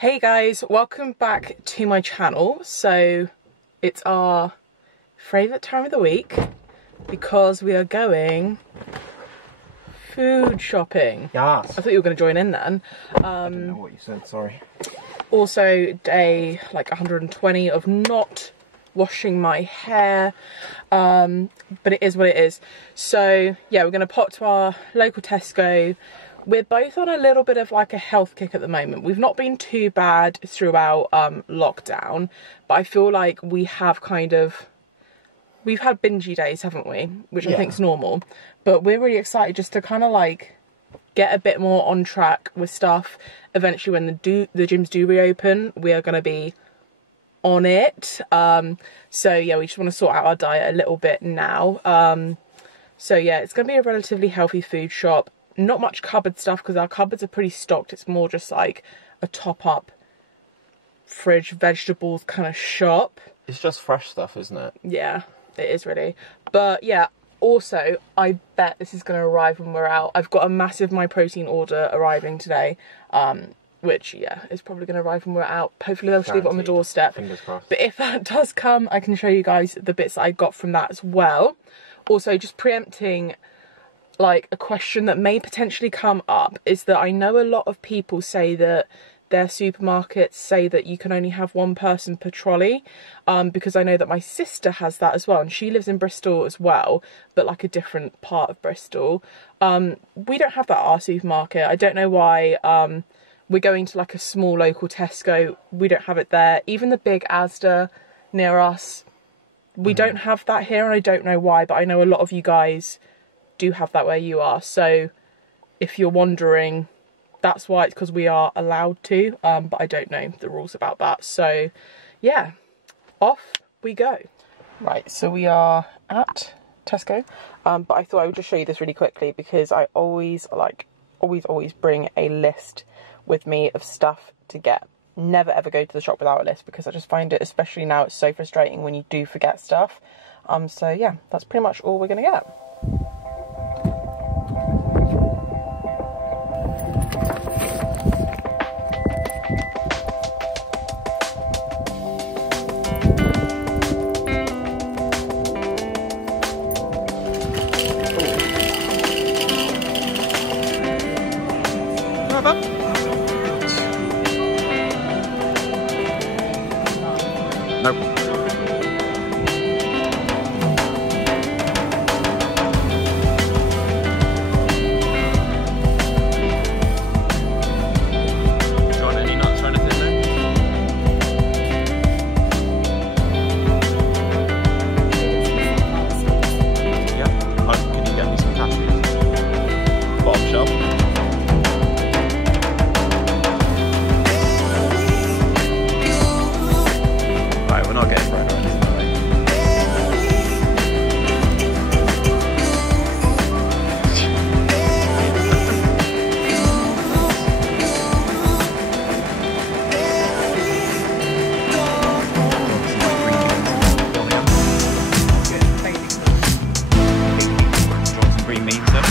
Hey guys, welcome back to my channel. So it's our favourite time of the week because we are going food shopping. Yes. I thought you were going to join in then. I didn't know what you said, sorry. Also day like 120 of not washing my hair, but it is what it is. So yeah, we're going to pop to our local Tesco. We're both on a little bit of like a health kick at the moment. We've not been too bad throughout lockdown, but I feel like we've had bingey days, haven't we? Which I think is normal. But we're really excited just to kind of like get a bit more on track with stuff. Eventually when the gyms do reopen, we are going to be on it. So yeah, we just want to sort out our diet a little bit now. So yeah, it's going to be a relatively healthy food shop. Not much cupboard stuff because our cupboards are pretty stocked. It's more just like a top up fridge vegetables kind of shop. It's just fresh stuff, isn't it? Yeah, it is really. But yeah, also I bet this is going to arrive when we're out. I've got a massive MyProtein order arriving today, which yeah is probably going to arrive when we're out. Hopefully they'll just leave it on the doorstep. Fingers crossed. But if that does come, I can show you guys the bits that I got from that as well. Also, just preempting like a question that may potentially come up is that I know a lot of people say that their supermarkets say that you can only have one person per trolley, because I know that my sister has that as well, and she lives in Bristol as well, but like a different part of Bristol. We don't have that at our supermarket. I don't know why. We're going to like a small local Tesco. We don't have it there. Even the big Asda near us, we don't have that here, and I don't know why, but I know a lot of you guys do have that where you are. So if you're wondering, that's why. It's because we are allowed to, but I don't know the rules about that. So yeah, off we go. Right, so we are at Tesco, but I thought I would just show you this really quickly because I always bring a list with me of stuff to get. Never ever go to the shop without a list because I just find it, especially now, it's so frustrating when you do forget stuff. So yeah, that's pretty much all we're gonna get. Nope. Got any nuts or anything there? Yeah. Can you get me some cashews? Bottom shelf. We're not getting bread or anything, are we? Some green beans, sir.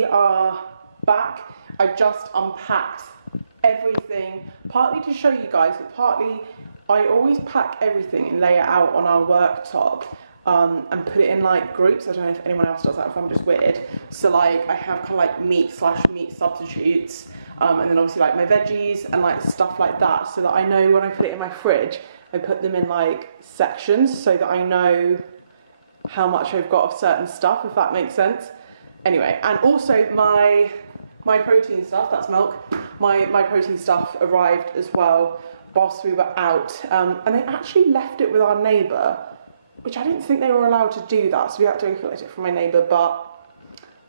we are back. I've just unpacked everything, partly to show you guys, but partly I always pack everything and lay it out on our worktop and put it in like groups. I don't know if anyone else does that, if I'm just weird. So like I have kind of like meat substitutes, and then obviously like my veggies and like stuff like that, so that I know when I put it in my fridge, I put them in like sections so that I know how much I've got of certain stuff, if that makes sense. Anyway, and also my protein stuff, that's milk, my protein stuff arrived as well whilst we were out, and they actually left it with our neighbour, which I didn't think they were allowed to do that, so we had to go collect it from my neighbour, but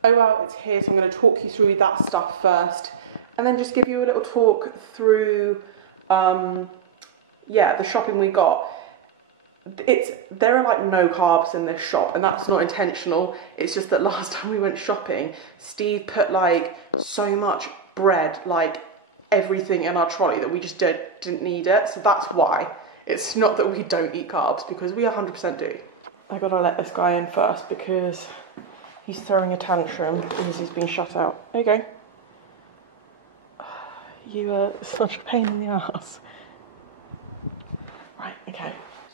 oh well, it's here. So I'm going to talk you through that stuff first, and then just give you a little talk through yeah, the shopping we got. There are like no carbs in this shop, and that's not intentional. It's just that last time we went shopping, Steve put like so much bread, like everything in our trolley, that we just didn't need it. So that's why. It's not that we don't eat carbs, because we 100% do. I gotta let this guy in first because he's throwing a tantrum because he's been shut out. There you go. You are such a pain in the ass. Right, okay.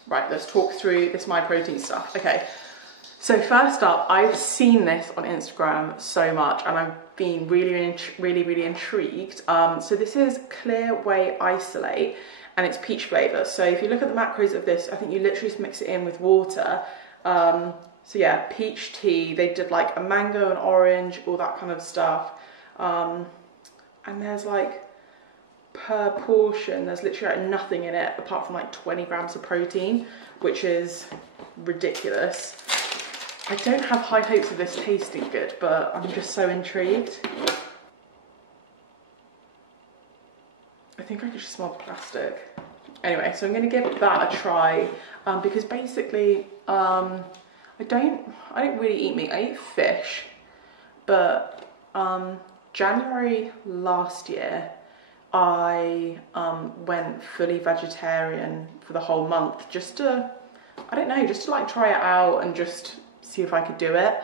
Right, let's talk through this MyProtein stuff. Okay, so first up, I've seen this on Instagram so much, and I've been really intrigued. So this is Clear Whey Isolate, and it's peach flavour. So if you look at the macros of this, I think you literally just mix it in with water. So yeah, peach tea. They did like a mango and orange, all that kind of stuff. And there's like, per portion, there's literally like nothing in it apart from like 20 grams of protein, which is ridiculous. I don't have high hopes of this tasting good, but I'm just so intrigued. I think I could just smell the plastic. Anyway, so I'm going to give that a try, because basically I don't really eat meat. I eat fish, but January last year I went fully vegetarian for the whole month, just to, I don't know, just to like try it out and just see if I could do it.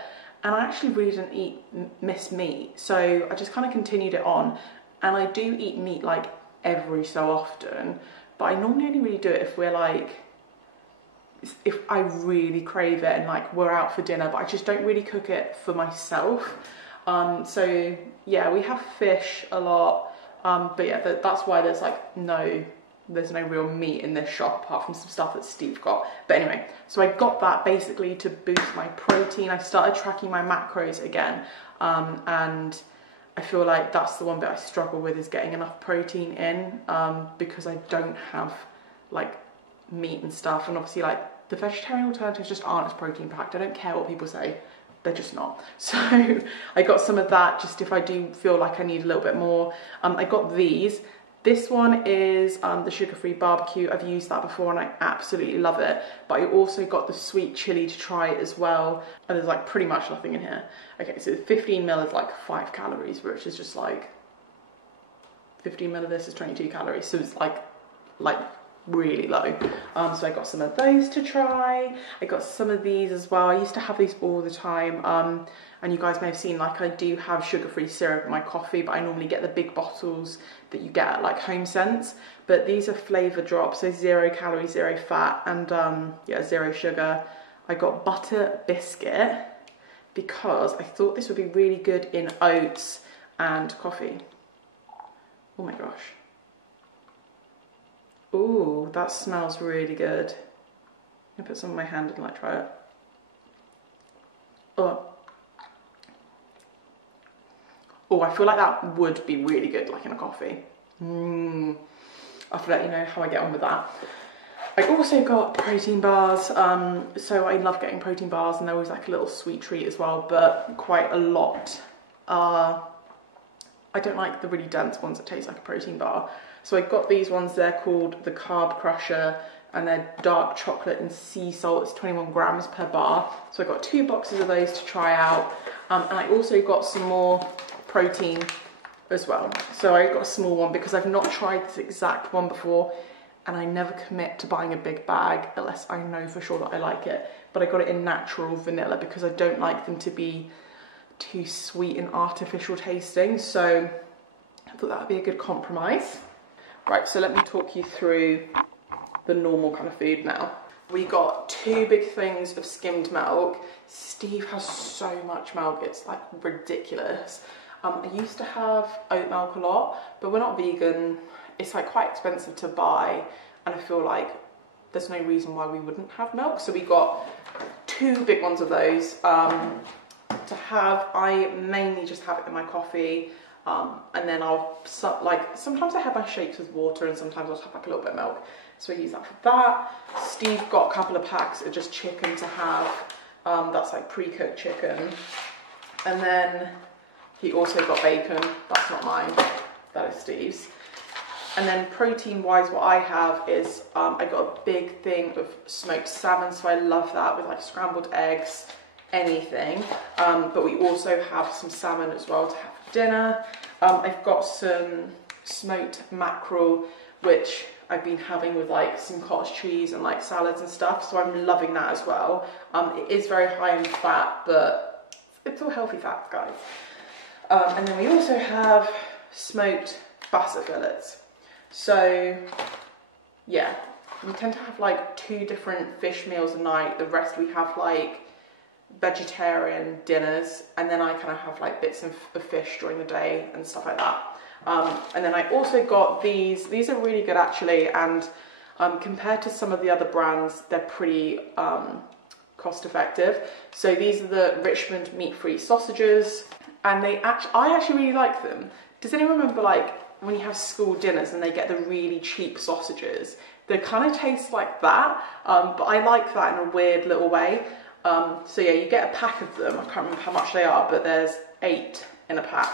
And I actually really didn't miss meat, so I just kind of continued it on. And I do eat meat like every so often, but I normally only really do it if we're like, if I really crave it and like we're out for dinner, but I just don't really cook it for myself. So yeah, we have fish a lot. But yeah, that's why there's like there's no real meat in this shop apart from some stuff that Steve got. But anyway, so I got that basically to boost my protein. I started tracking my macros again, and I feel like that's the one bit I struggle with, is getting enough protein in, because I don't have like meat and stuff, and obviously like the vegetarian alternatives just aren't as protein packed. I don't care what people say, they're just not. So I got some of that just if I do feel like I need a little bit more. I got these. This one is the sugar-free barbecue. I've used that before and I absolutely love it. But I also got the sweet chili to try it as well. And there's like pretty much nothing in here. Okay, so 15 ml is like 5 calories, which is just like 15 ml of this is 22 calories. So it's like really low. So I got some of those to try. I got some of these as well. I used to have these all the time, and you guys may have seen like I do have sugar-free syrup in my coffee, but I normally get the big bottles that you get at like Home Sense. But these are flavour drops, so 0 calories, 0 fat, and yeah, 0 sugar. I got butter biscuit because I thought this would be really good in oats and coffee. Oh my gosh. Ooh, that smells really good. I'm gonna put some on my hand and like try it. Oh, I feel like that would be really good like in a coffee. I'll have to let you know how I get on with that. I also got protein bars, so I love getting protein bars, and they're always like a little sweet treat as well, but quite a lot. I don't like the really dense ones that taste like a protein bar. So I got these ones, they're called the Carb Crusher, and they're dark chocolate and sea salt. It's 21 grams per bar. So I got 2 boxes of those to try out. And I also got some more protein as well. So I got a small one because I've not tried this exact one before, and I never commit to buying a big bag unless I know for sure that I like it. But I got it in natural vanilla because I don't like them to be too sweet and artificial tasting, so I thought that would be a good compromise. Right, so let me talk you through the normal kind of food now. We got 2 big things of skimmed milk. Steve has so much milk, it's like ridiculous. I used to have oat milk a lot, but we're not vegan. It's like quite expensive to buy, and I feel like there's no reason why we wouldn't have milk. So we got 2 big ones of those to have. I mainly just have it in my coffee, and then sometimes I have my shakes with water, and sometimes I'll have like a little bit of milk. So I use that for that. Steve got a couple of packs of just chicken to have. That's like pre-cooked chicken. And then he also got bacon. That's not mine, that is Steve's. And then protein-wise, what I have is I got a big thing of smoked salmon, so I love that with like scrambled eggs, anything. But we also have some salmon as well to have for dinner. I've got some smoked mackerel, which I've been having with like some cottage cheese and like salads and stuff, so I'm loving that as well. It is very high in fat, but it's all healthy fats, guys. And then we also have smoked basset fillets. So yeah, we tend to have like 2 different fish meals a night. The rest we have like vegetarian dinners, and then I kind of have like bits of fish during the day and stuff like that. And then I also got these are really good actually, and compared to some of the other brands, they're pretty cost effective. So these are the Richmond meat-free sausages, and I actually really like them. Does anyone remember like when you have school dinners and they get the really cheap sausages? They kind of taste like that, but I like that in a weird little way. So yeah, you get a pack of them. I can't remember how much they are, but there's 8 in a pack.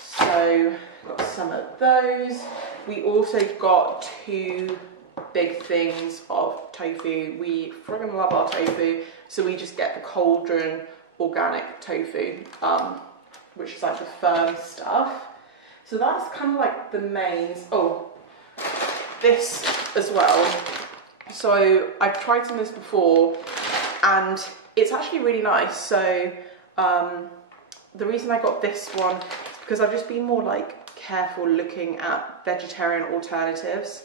So got some of those. We also got 2 big things of tofu. We friggin' love our tofu, so we just get the Cauldron organic tofu, which is like the firm stuff. So that's kind of like the mains. Oh, this as well. So I've tried some of this before, and it's actually really nice. So the reason I got this one is because I've just been more like careful looking at vegetarian alternatives,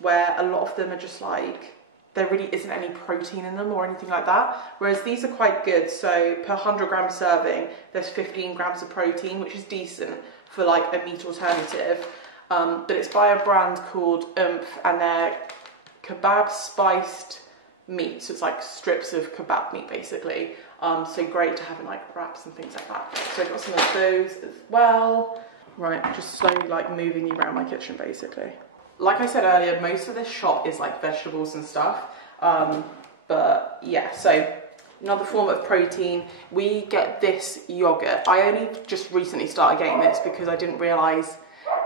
where a lot of them are just like, there really isn't any protein in them or anything like that. Whereas these are quite good. So per 100-gram serving, there's 15 grams of protein, which is decent for like a meat alternative. But it's by a brand called and they're kebab spiced meat. So it's like strips of kebab meat basically. So great to have in like wraps and things like that. So I've got some of those as well. Right, just slowly like moving you around my kitchen basically. Like I said earlier, most of this shop is like vegetables and stuff. But yeah, so another form of protein, we get this yogurt. I only just recently started getting this because I didn't realise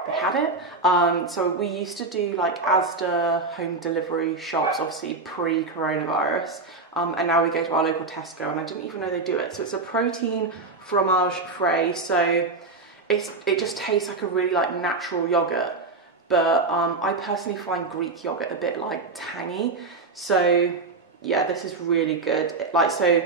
they had it. So we used to do like Asda home delivery shops, obviously pre-coronavirus. And now we go to our local Tesco, and I didn't even know they do it. So it's a protein fromage frais. So it just tastes like a really like natural yogurt. But I personally find Greek yogurt a bit like tangy. So yeah, this is really good. So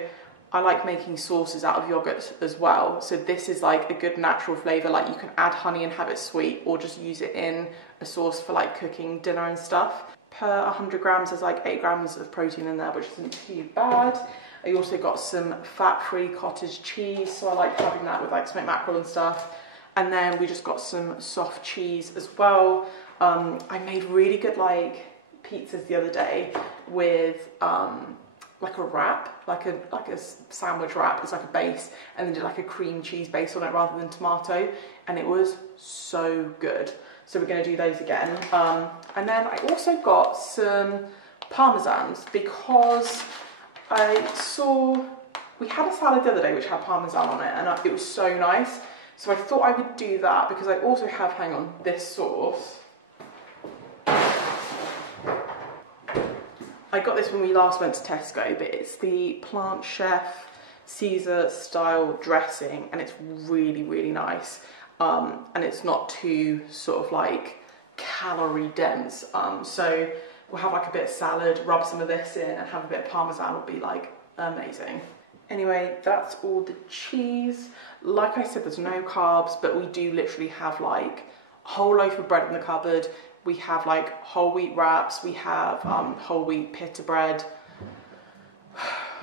I like making sauces out of yogurt as well. So this is like a good natural flavour. Like you can add honey and have it sweet, or just use it in a sauce for like cooking dinner and stuff. Per 100 grams, there's like 8 grams of protein in there, which isn't too bad. I also got some fat-free cottage cheese. So I like having that with like smoked mackerel and stuff. And then we just got some soft cheese as well. I made really good like pizzas the other day with like a wrap, like a sandwich wrap. It's like a base, and then did like a cream cheese base on it rather than tomato, and it was so good. So we're going to do those again. And then I also got some parmesans because I saw we had a salad the other day which had parmesan on it, and it was so nice. So I thought I would do that because I also have, hang on, this sauce. I got this when we last went to Tesco, but it's the Plant Chef Caesar style dressing, and it's really, really nice. And it's not too sort of like calorie dense. So we'll have like a bit of salad, rub some of this in, and have a bit of parmesan. Would be like amazing. Anyway, that's all the cheese. Like I said, there's no carbs, but we do literally have like a whole loaf of bread in the cupboard. We have like whole wheat wraps. We have whole wheat pita bread.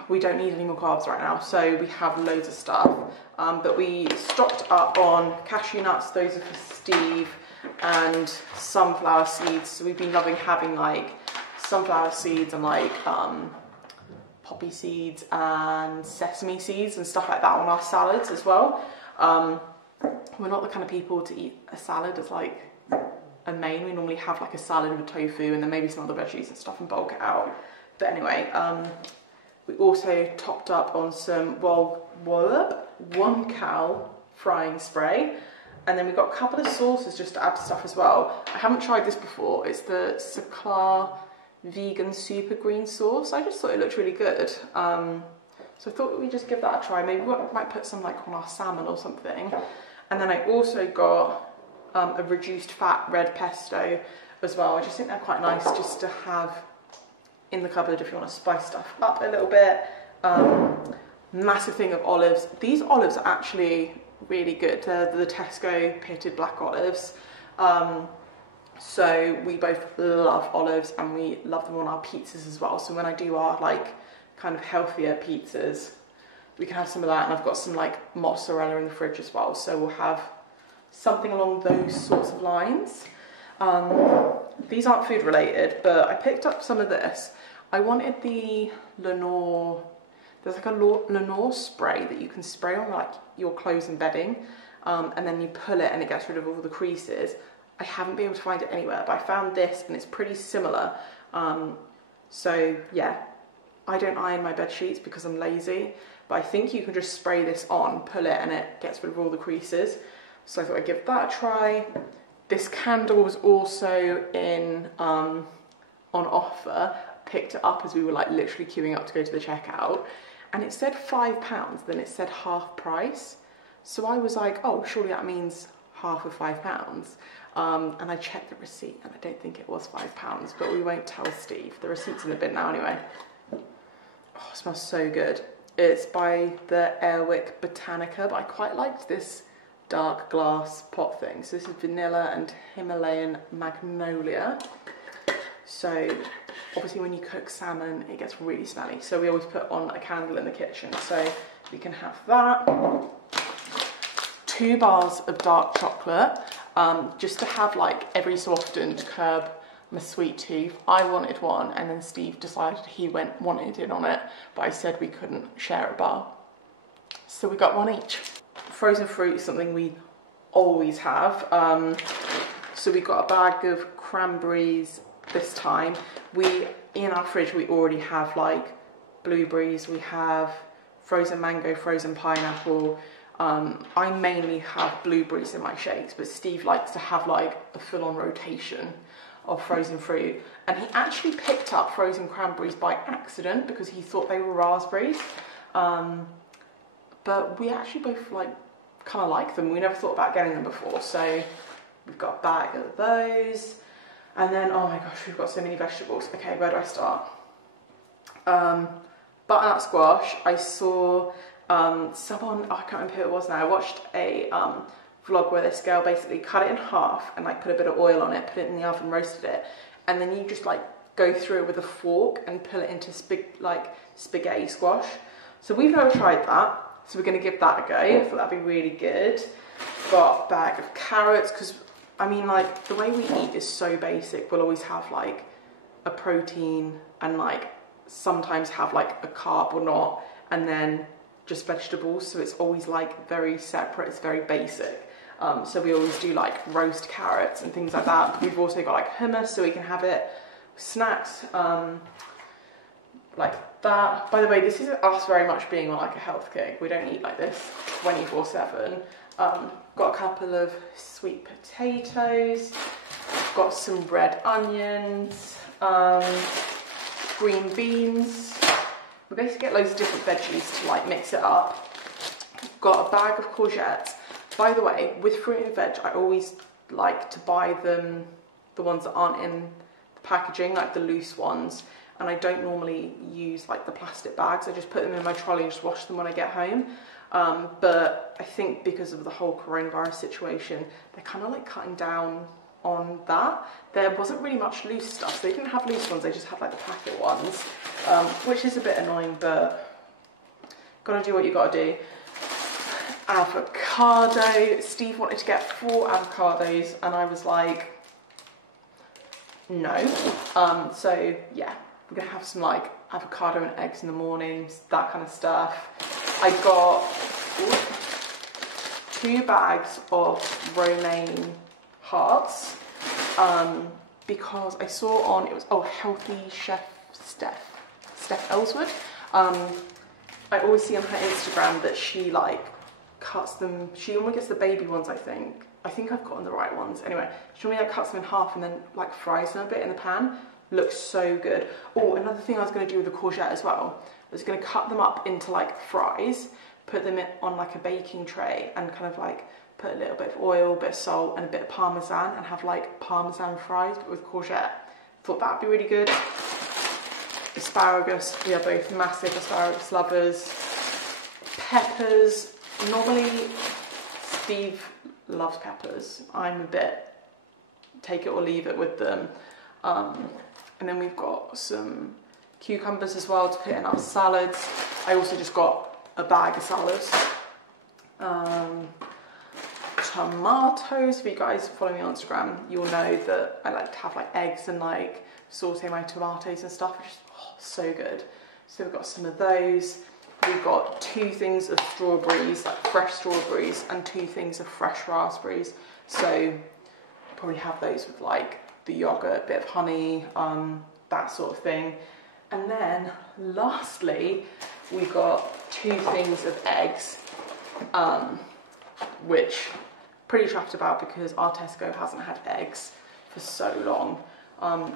We don't need any more carbs right now, so we have loads of stuff. But we stocked up on cashew nuts. Those are for Steve, and sunflower seeds. So we've been loving having like sunflower seeds and like poppy seeds and sesame seeds and stuff like that on our salads as well. We're not the kind of people to eat a salad as like a main. We normally have like a salad with tofu and then maybe some other veggies and stuff and bulk it out. But anyway, we also topped up on some one cal frying spray, and then we got a couple of sauces just to add to stuff as well. I haven't tried this before. It's the Saklar vegan super green sauce. I just thought it looked really good, so I thought we'd just give that a try. Maybe we might put some like on our salmon or something. And then I also got a reduced fat red pesto as well. I just think they're quite nice just to have in the cupboard if you want to spice stuff up a little bit. Massive thing of olives. These olives are actually really good. They're the Tesco pitted black olives. So we both love olives and we love them on our pizzas as well. So when I do our like kind of healthier pizzas, we can have some of that, and I've got some like mozzarella in the fridge as well. So we'll have something along those sorts of lines. These aren't food related, but I picked up some of this. I wanted the Lenore, there's like a Lenore spray that you can spray on like your clothes and bedding, and then you pull it and it gets rid of all the creases. I haven't been able to find it anywhere, but I found this and it's pretty similar. So yeah, I don't iron my bed sheets because I'm lazy, but I think you can just spray this on, pull it, and it gets rid of all the creases. So I thought I'd give that a try. This candle was also in on offer. Picked it up as we were like literally queuing up to go to the checkout, and it said £5, then it said half price. So I was like, oh, surely that means half of £5. And I checked the receipt and I don't think it was £5, but we won't tell Steve. The receipt's in the bin now anyway. Oh, it smells so good. It's by the Airwick Botanica, but I quite liked this dark glass pot thing. So this is vanilla and Himalayan magnolia. So obviously when you cook salmon, it gets really smelly. So we always put on a candle in the kitchen. So we can have that. 2 bars of dark chocolate, just to have like every so often to curb my sweet tooth. I wanted one, and then Steve decided he wanted in on it, but I said we couldn't share a bar. So we got one each. Frozen fruit is something we always have. So we got a bag of cranberries this time. In our fridge we already have like blueberries, we have frozen mango, frozen pineapple. I mainly have blueberries in my shakes, but Steve likes to have like a full-on rotation of frozen fruit, and he actually picked up frozen cranberries by accident because he thought they were raspberries, but we actually both kind of like them. We never thought about getting them before, so we've got a bag of those. And then, oh my gosh, we've got so many vegetables. Okay, where do I start? Butternut squash. I saw someone, I can't remember who it was now, I watched a vlog where this girl basically cut it in half and like put a bit of oil on it, put it in the oven, roasted it, and then you just like go through it with a fork and pull it into spaghetti squash. So we've never tried that, so we're going to give that a go. I thought that'd be really good. Got a bag of carrots, because I mean, like, the way we eat is so basic. We'll always have like a protein and like sometimes have like a carb or not, and then just vegetables. So it's always like very separate, it's very basic. So we always do like roast carrots and things like that. We've also got like hummus, so we can have it snacks like that. By the way, this isn't us very much being on like a health kick. We don't eat like this 24/7. Got a couple of sweet potatoes, got some red onions, green beans. We basically get loads of different veggies to like mix it up. Got a bag of courgettes. By the way, with fruit and veg, I always like to buy them, the ones that aren't in the packaging, like the loose ones, and I don't normally use like the plastic bags. I just put them in my trolley and just wash them when I get home. But I think because of the whole coronavirus situation, they're kind of like cutting down on that. There wasn't really much loose stuff, so they didn't have loose ones, they just had like the packet ones, which is a bit annoying, but gotta do what you gotta do. Avocado. Steve wanted to get 4 avocados and I was like, no. So yeah, we're gonna have some like avocado and eggs in the mornings, that kind of stuff. I got 2 bags of romaine hearts, because I saw on, it was, oh, Healthy Chef Steph Ellswood. I always see on her Instagram that she like cuts them, she normally gets the baby ones, I think I've gotten the right ones. Anyway, she normally like cuts them in half and then like fries them a bit in the pan. Looks so good. Oh, another thing I was going to do with the courgette as well, I was going to cut them up into like fries, put them on like a baking tray and kind of like put a little bit of oil, a bit of salt and a bit of parmesan and have like parmesan fries but with courgette. Thought that'd be really good. Asparagus, we are both massive asparagus lovers. Peppers, normally Steve loves peppers. I'm a bit take it or leave it with them. And then we've got some cucumbers as well to put in our salads. I also just got a bag of salads. Tomatoes, if you guys follow me on Instagram, you'll know that I like to have like eggs and like saute my tomatoes and stuff, which is so good. So we've got some of those. We've got 2 things of strawberries, like fresh strawberries, and 2 things of fresh raspberries. So probably have those with like the yogurt, a bit of honey, that sort of thing. And then lastly, we got 2 things of eggs, which pretty chuffed about because our Tesco hasn't had eggs for so long.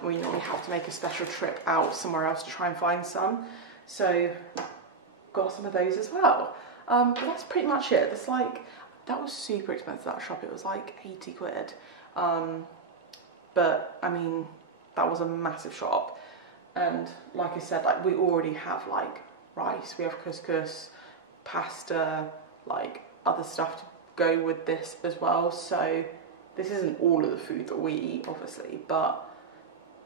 We normally have to make a special trip out somewhere else to try and find some. So got some of those as well. But that's pretty much it. It's like, that was super expensive, that shop. It was like 80 quid. But I mean, that was a massive shop. And like I said, like we already have like rice, we have couscous, pasta, like other stuff to go with this as well. So this isn't all of the food that we eat, obviously, but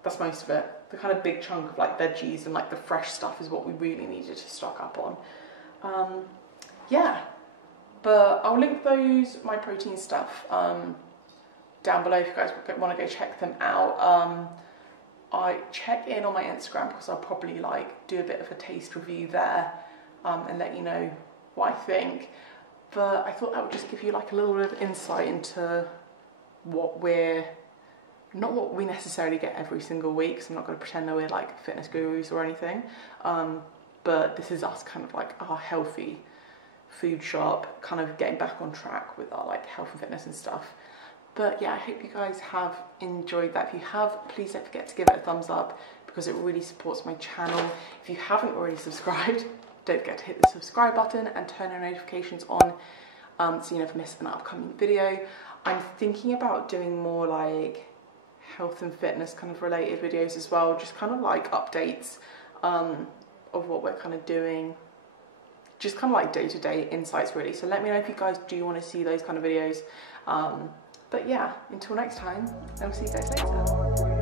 that's most of it. The kind of big chunk of like veggies and like the fresh stuff is what we really needed to stock up on. Yeah, but I'll link those MyProtein stuff down below if you guys want to go check them out. I check in on my Instagram because I'll probably like do a bit of a taste review there and let you know what I think. But I thought that would just give you like a little bit of insight into what not what we necessarily get every single week, because I'm not going to pretend that we're like fitness gurus or anything, but this is us kind of like our healthy food shop, kind of getting back on track with our like health and fitness and stuff. But yeah, I hope you guys have enjoyed that. If you have, please don't forget to give it a thumbs up because it really supports my channel. If you haven't already subscribed, don't forget to hit the subscribe button and turn your notifications on so you never miss an upcoming video. I'm thinking about doing more like health and fitness kind of related videos as well, just kind of like updates of what we're kind of doing, just kind of like day-to-day insights really. So let me know if you guys do want to see those kind of videos. But yeah, until next time, I'll see you guys later.